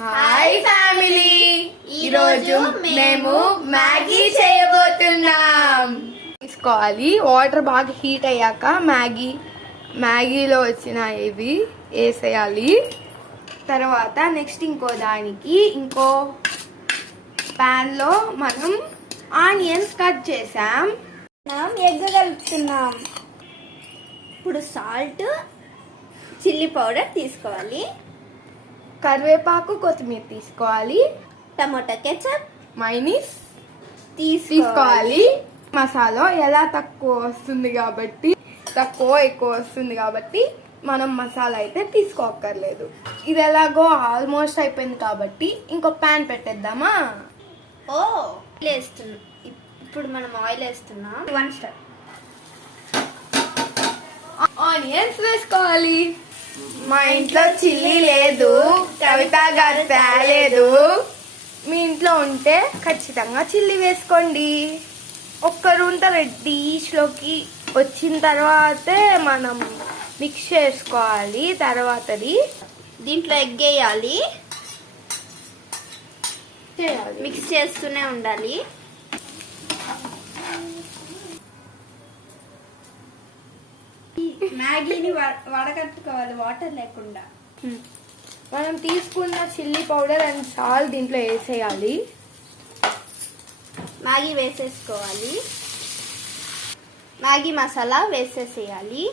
Hi family, ఈరోజు మేము Maggi చేయబోతున్నాం. తీసుకోవాలి, వాటర్ బాగా హీట్ అయ్యాక మ్యాగీలో వచ్చిన ఇవి వేసేయాలి. తర్వాత నెక్స్ట్ ఇంకో ప్యాన్ లో మనం ఆనియన్స్ కట్ చేసాం. మనం ఎగ్ కలుపుతున్నాం. ఇప్పుడు సాల్ట్, చిల్లీ పౌడర్ తీసుకోవాలి. కరివేపాకు, కొత్తిమీర తీసుకోవాలి. టమోటా కెచప్, మైనీస్ తీసుకోవాలి. మసాలా ఎలా ఎక్కువ వస్తుంది కాబట్టి మనం మసాలా అయితే తీసుకోక్కర్లేదు. ఇది ఎలాగో ఆల్మోస్ట్ అయిపోయింది కాబట్టి ఇంకో ప్యాన్ పెట్టేద్దామా? ఇప్పుడు మనం ఆయిల్ వేస్తున్నాం. 1 స్టార్. ఆనియన్స్ వేసుకోవాలి. మా ఇంట్లో చిల్లీ లేదు, కవిత గారు తేలేదు. మీ ఇంట్లో ఉంటే ఖచ్చితంగా చిల్లీ వేసుకోండి. ఒక్కరుంత రెడ్డిష్ లోకి వచ్చిన తర్వాతే మనం మిక్స్ చేసుకోవాలి. తర్వాతది దీంట్లో ఎగ్ వేయాలి. మిక్స్ చేస్తూనే ఉండాలి. మ్యాగీని వడకట్టుకోవాలి వాటర్ లేకుండా. మనం తీసుకున్న చిల్లీ పౌడర్ అండ్ సాల్ట్ దీంట్లో వేసేయాలి. మ్యాగీ వేసేసుకోవాలి. మ్యాగీ మసాలా వేసేసేయాలి.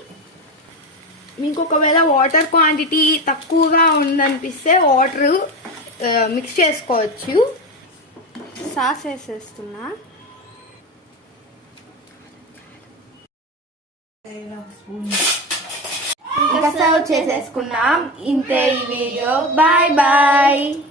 మీకు ఒకవేళ వాటర్ క్వాంటిటీ తక్కువగా ఉందనిపిస్తే వాటర్ మిక్స్ చేసుకోవచ్చు. సాస్ వేసేస్తున్నా. ఇంకా సర్వ్ చేసేసుకున్నాం. ఇంతే ఈ వీడియో. Bye bye.